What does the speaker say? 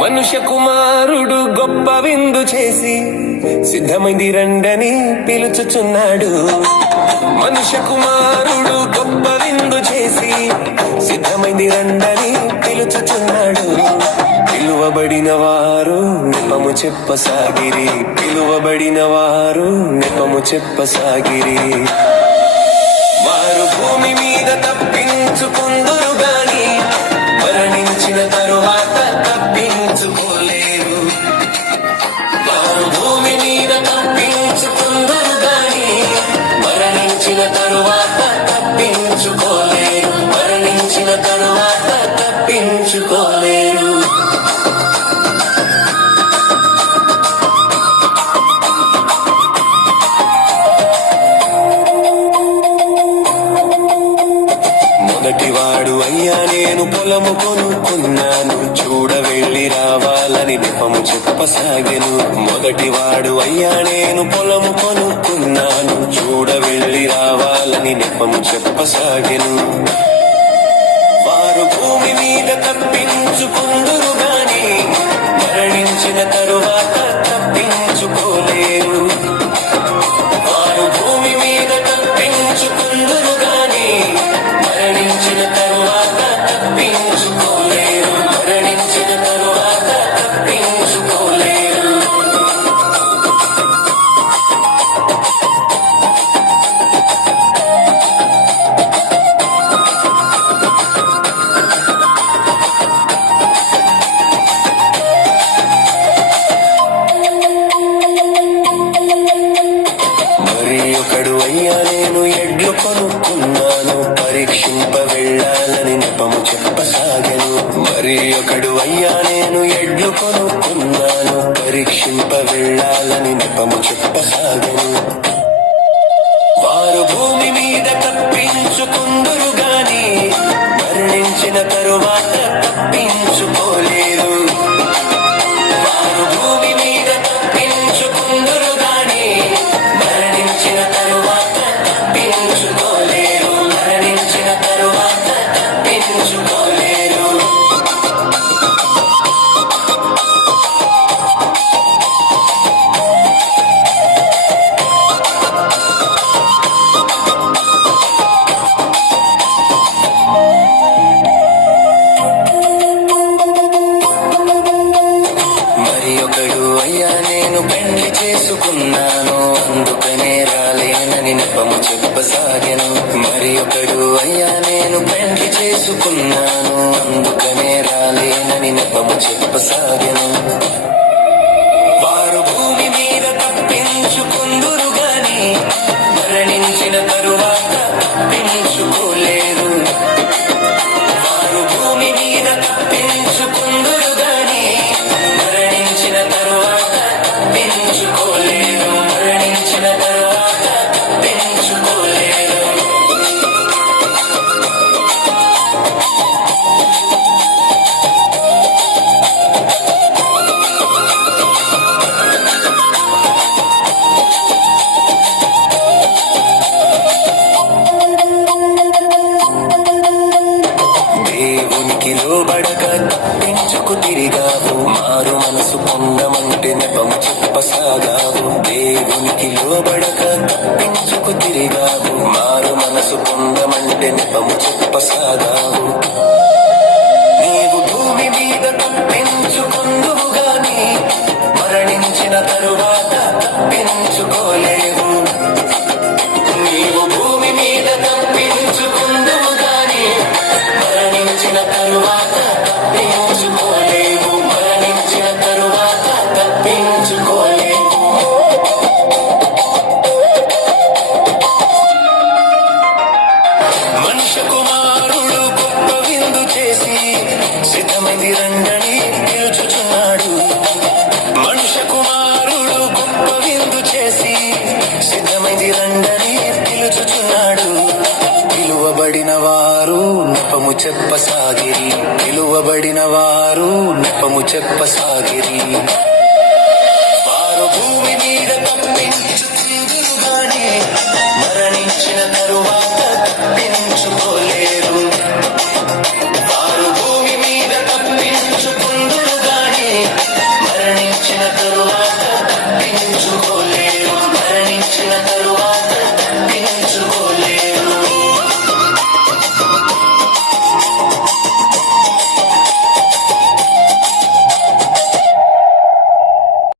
మనుష్య కుమారుడు గొప్ప విందు చేసి సిద్ధమైంది రండని పిలుచుచున్నాడు. మనుష్య కుమారుడు గొప్ప విందు చేసి సిద్ధమైంది రండని పిలుచుచున్నాడు. పిలువబడిన వారు నెపము చెప్పసాగిరి, పిలువబడిన వారు నెపము చెప్పసాగిరి. వారు భూమి మీద తప్పించుకుందురు గాని మరణించిన తరువాత తప్పించుకోలేరు. వారు భూమి మీద తప్పించుకుందురు గాని మరణించిన తరువాత తప్పించుకోలేరు. మరణించిన తరువాత తప్పించుకోలేరు. మొదటివాడు అయ్యా నేను పొలము కొనుక్కున్నాను, చూడ వెళ్ళి రావాలని నెపము చెప్పసాగెను. మొదటివాడు అయ్యా నేను పొలము కొనుక్కున్నాను, చూడ వెళ్ళి రావాలని నెపము చెప్పసాగెను. వారు భూమి మీద తప్పించుకుందురు గాని మరణించిన తరువాత తప్పించుకోలేరు. వారు భూమి మీద తప్పించుకుందురు గాని మరణించిన తరువాత తప్పించుకోలేరు. మరణించిన తరువాత తప్పించుకోలేరు. మరి ఒకడు అయ్యా నేను ఎడ్లు కొనుక్కున్నాను, పరీక్షింప వెళ్ళాలని నెపము చెప్పసాగెను. మరి ఒకడు అయ్యా నేను ఎడ్లు కొనుక్కున్నాను, పరీక్షింప వెళ్ళాలని నెపము చెప్పసాగెను. వారు భూమి మీద తప్పించుకుందురు గాని మరణించిన తరువాత తప్పించుకోలేరు. వారు భూమి మీద తప్పించుకుందురు గాని మరణించిన తరువాత తప్పించుకోలేరు. మరణించిన తరువాత తప్పించుకోలేరు. మరి ఒకడు అయ్యా నేను పెళ్లి చేసుకున్నాను, అందుకనే రాలేనని నెపము చెప్పసాగెను. మరి ఒకడు అయ్యా నేను పెళ్లి చేసుకున్నాను, అందుకనే రాలేనని నెపము చెప్పసాగెను. వారు భూమి మీద తప్పించుకుందురు గాని మరణించిన తరువాత తప్పించుకోలేరు. వారు భూమి మీద తప్పించుకుందురు గాని మరణించిన తరువాత తప్పించుకోలేరు. మరణించిన తరువాత తప్పించుకోలేరు. దేవునికి లోబడక తప్పించుకు తిరిగావు, మారు మనసు పొందమంటే నెపము చెప్పసాగావు. దేవునికి లోబడక తప్పించుకు తిరిగావు, మారు మనసు పొందమంటే నెపము చెప్పసాగావు. నీవు భూమి మీద తప్పించుకుందువు గాని మరణించిన తరువాత తప్పించుకోలేవు. నీవు భూమి మీద తప్పించుకుందువు గాని మరణించిన తరువాత తప్పించుకోలేవు. మరణించిన తరువాత తప్పించుకోలేవు. మనుష్య కుమారుడు గొప్ప విందు చేసి సిద్ధమైంది రండని పిలుచుచున్నాడు. మనుష్య కుమారుడు గొప్ప విందు చేసి సిద్ధమైంది రండని పిలుచుచున్నాడు. పిలువబడిన వారు నెపము చెప్పసాగిరి, పిలువబడిన వారు నెపము చెప్పసాగిరి. తరువాత తప్పించుకో